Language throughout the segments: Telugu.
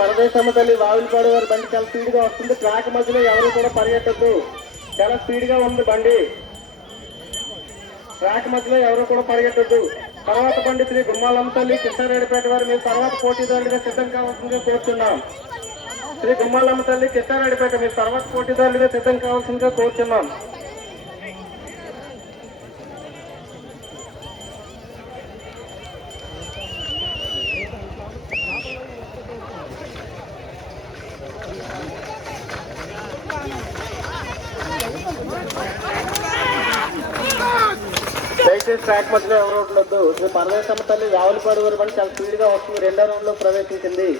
పరదేశమ్మ తల్లి వావిలిపాడు వారి బండి చాలా స్పీడ్ గా వస్తుంది. ట్రాక్ మధ్యలో ఎవరు కూడా పరిగెట్టద్దు, చాలా స్పీడ్ గా ఉంది బండి. ట్రాక్ మధ్యలో ఎవరు కూడా పరిగెట్టద్దు. తర్వాత బండి శ్రీ గుమ్మాలమ్మ తల్లి కృష్ణారెడ్డిపేట వారు మీరు తర్వాత పోటీదారులుగా సిద్ధం కావాల్సిందిగా కోరుతున్నాం. శ్రీ గుమ్మాలమ్మ తల్లి కృష్ణారెడ్డిపేట మీరు తర్వాత పోటీదారులుగా సిద్ధం కావాల్సిందిగా కోరుతున్నాం. దయచేసి ట్రాక్ మధ్యలో ఎవరు ఉండొద్దు. శ్రీ పరదేశమ్మ తల్లి వావులపాడు వారి బండి చాలా స్పీడ్ గా వస్తుంది. రెండో రౌండ్ లో ప్రవేశించింది.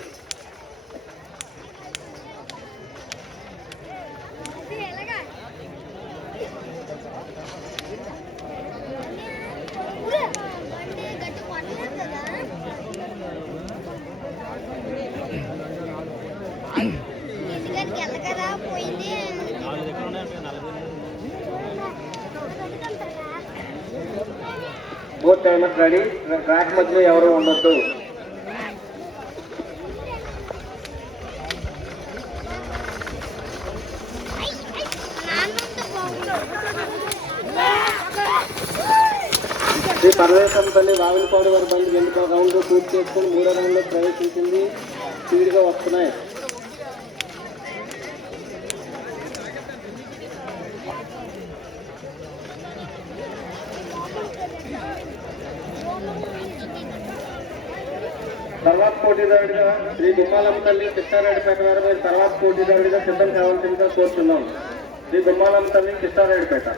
Both timers ready. ట్రాక్ మధ్యలో ఎవరు ఉండొద్దు. శ్రీ పరదేశమ్మ తల్లి వావిలిపాడు వారి బండి 2 రౌండ్ పూర్తి చేసుకుని 3వ రౌండ్ లో ప్రవేశించింది. స్పీడ్ గా వస్తున్నాయి. తర్వాత పోటీదారుడిగా శ్రీ గుమ్మాలమ్మ తల్లి కృష్ణారెడ్డిపేట వారు మీరు తర్వాత పోటీదారుడిగా సిద్ధం కావాల్సిందిగా కోరుతున్నాం. శ్రీ గుమ్మాలమ్మ తల్లి Krishnareddypet.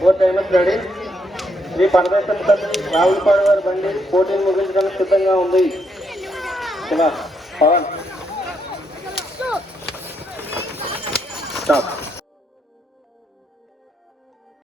Four timers ready. Shri Paradesamma తల్లి రావులపాడు వారి బండి పోటీని ముగించడానికి సిద్ధంగా ఉంది. పవన్ స్టాప్.